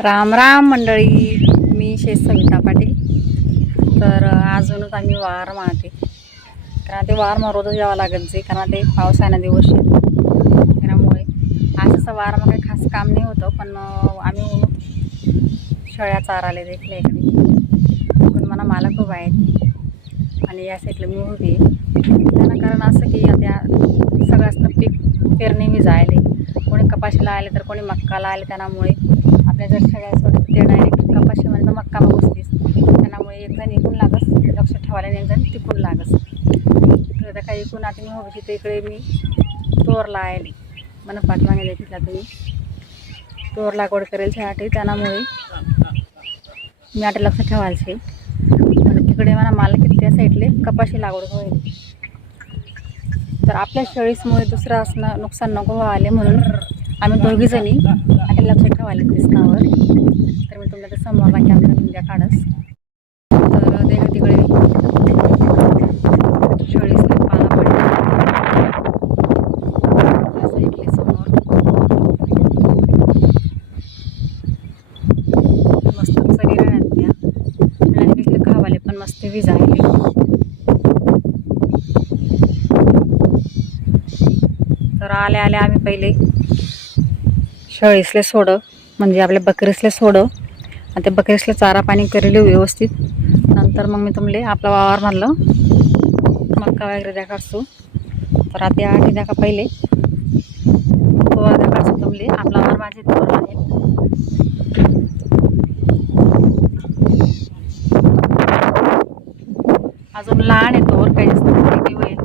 राम राम मंडळी मी शेष सविता पाटील. तर अजूनच आम्ही वार मारते कारण ते वार रोजच यावं लागत जे कारण ते पावसाळ्यानं दिवस त्यामुळे आज असं वार काही खास काम नाही होतं पण आम्ही शेळ्या चाराले देखले इकडे पण मला मालक खूप आहेत आणि या साईडला मी उभी त्यांना कारण असं की आता सगळ्यासनं पीक पेरणी मी जायले. कोणी कपाशीला आले तर कोणी मक्काला आले त्यामुळे आपल्या जर सगळ्या सोडत ते डायरेक्ट कपाशी म्हणजे मक्का बसतीस त्यामुळे एकदा निघून लागस लक्ष ठेवायला आणि टिकून लागस. तर आता काही इकून आता मी उभी तर इकडे मी तोरला आले मला पाठवांगे तिथला तुम्ही. तोर लागवड करेल त्यासाठी त्यामुळे मी आता लक्ष ठेवायचे तिकडे मला माल त्या साईडले कपाशी लागवड होईल तर आपल्या शेळीसमुळे दुसरं असणं नुकसान नको व्हायले म्हणून आम्ही दोघीजणी आता लक्ष ठेवायला कृष्णावर तर मी तुमच्या समोरला कॅमेरा तुमच्या काढस. तर देव तिकडे शेळीसने पाला पडला. साईडले समोर. मस्त सगळी राहण्यात आणि तिथले खावाले पण मस्त विजायले. तर आल्या आल्या आम्ही पहिले. शेळीसले सोडं म्हणजे आपल्या बकरीसले सोडं. आणि ते बकरीसले चारा पाणी करेल व्यवस्थित. नंतर मग मी तुमले आपला वावर म्हणलं मक्का वगैरे द्या काढतो. तर आता या द्या का पहिले? हो, तो द्या काढतो तुमले. आपला वावर माझे दोन आहे. अजून लहान आहे तोवर काही जास्त मोठी होईल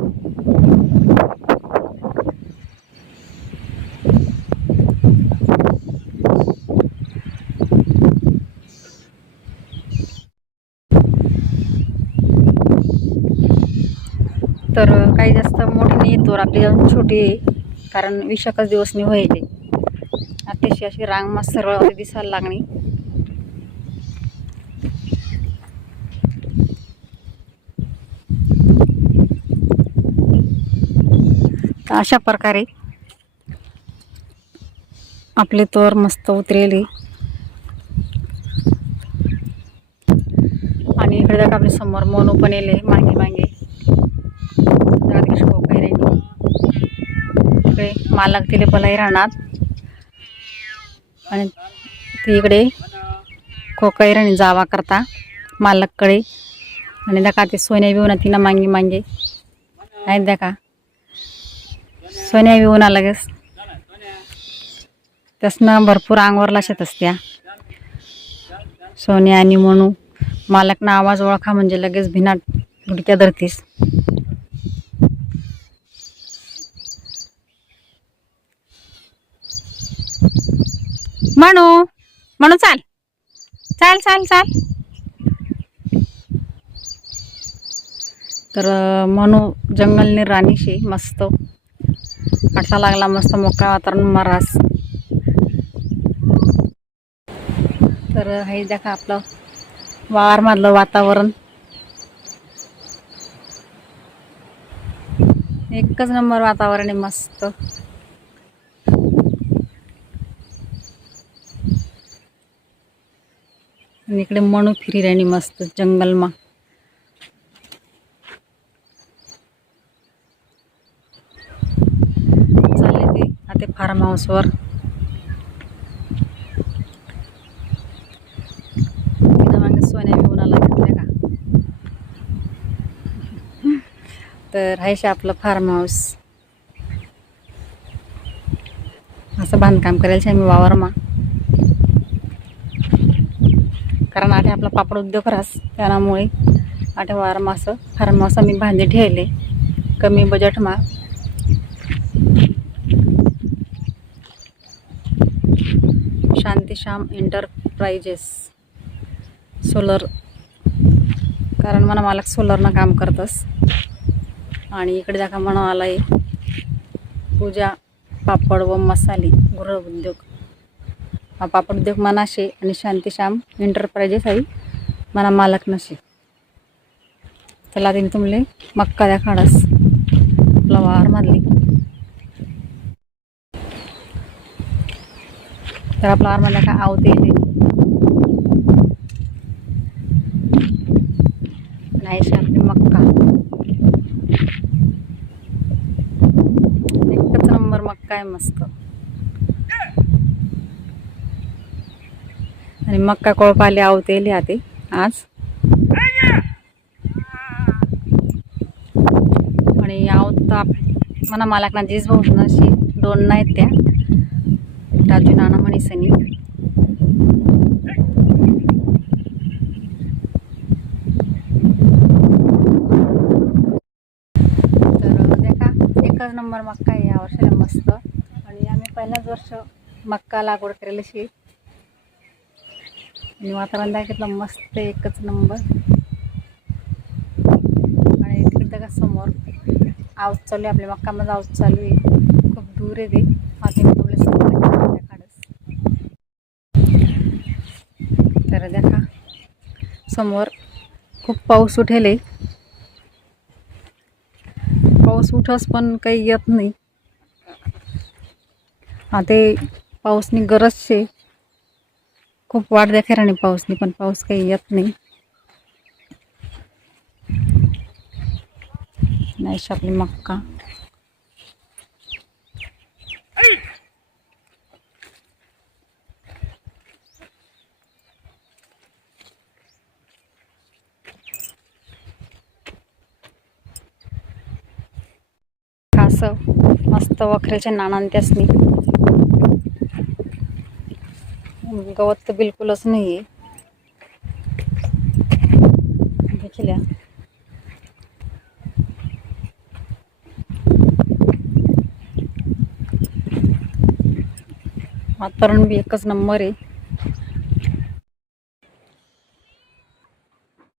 तर काही जास्त मोठी नाही तोर आपली अजून छोटी आहे. कारण विशाखच दिवस नि व्हायचे अतिशय अशी रांग मस्त सरळ दिसायला लागणी अशा प्रकारे आपले तोर मस्त उतरेली. आणि इकडे जात आपल्यासमोर मोनू पण येले मागे मागे. मालक तिले पलाई राहणार आणि ती इकडे राणी जावा करता मालककडे आणि दका का ते सोन्या बिवून तिनं मांगी मांगे. आहेत द्या का सोन्या बिवून लगेच. त्यासनं भरपूर अंगवर लक्षात असत्या. सोन्या आणि म्हणू मालकना आवाज ओळखा म्हणजे लगेच भिनाट गुडक्या धरतीस. म्हणू म्हणू चाल. चाल चाल चाल. तर म्हणू जंगलने राणीशी मस्त. वाटला लागला मस्त मोकळा वातावरण मरास. तर हे देखा आपलं वावरमधलं वातावरण. एकच नंबर वातावरण आहे मस्त. आणि इकडे मणू फिरी राणी मस्त जंगलमा. चालले ते आता फार्म हाऊसवर तिथं मागे सोन्या मी उन्हाला का तर हायशे आपलं फार्म हाऊस असं बांधकाम करायचं आहे वावरमा. कारण आठे आपला पापड उद्योग रास त्यामुळे आठे वावरमा असं फार्म हाऊस आम्ही ठेवले. कमी बजेटमा शांतीश्याम एंटरप्राइजेस सोलर कारण मला मालक सोलरनं काम करतस. आणि इकडे दाखवा म्हणा आला आहे पूजा पापड व मसाले गृह उद्योग. हा पापडोद्योग मनाशे आणि शांतीश्याम एंटरप्राइजेस आई मना मालक नशे. चला तिने तुमले मक्का द्या खाडस. आपला वार मारली तर आपला वार मारला काय आवते येते. आपली मक्का. एकच नंबर मक्का आहे मस्त. आणि मक्का कोळपाले आवतेली आते आज. आणि आवत म्हणा मला ना जीज भाऊ अशी दोन नाहीत त्या. राजू नाना म्हणीसनी एकच नंबर मक्का आहे या वर्षाला मस्त. आणि आम्ही पहिल्याच वर्ष मक्का लागवड करेल अशी. आणि वातावरण दाखवलं मस्त एकच नंबर. आणि तिकडे का समोर आऊत चालू आहे आपल्या मक्कामध्ये आऊत चालू आहे. खूप दूर आहे ते. मागे आपल्या तर देखा समोर खूप पाऊस उठेल. आहे पाऊस उठस पण काही येत नाही. हा ते पाऊसनी गरजशे खूप वाट देखील आणि पाऊसनी पण पाऊस काही येत नाही. नाही आपली मक्का. खास मस्त वखऱ्याच्या नाणान त्यासनी गवत तर बिलकुलच नाही आहे देखील वातावरण बी एकच नंबर आहे.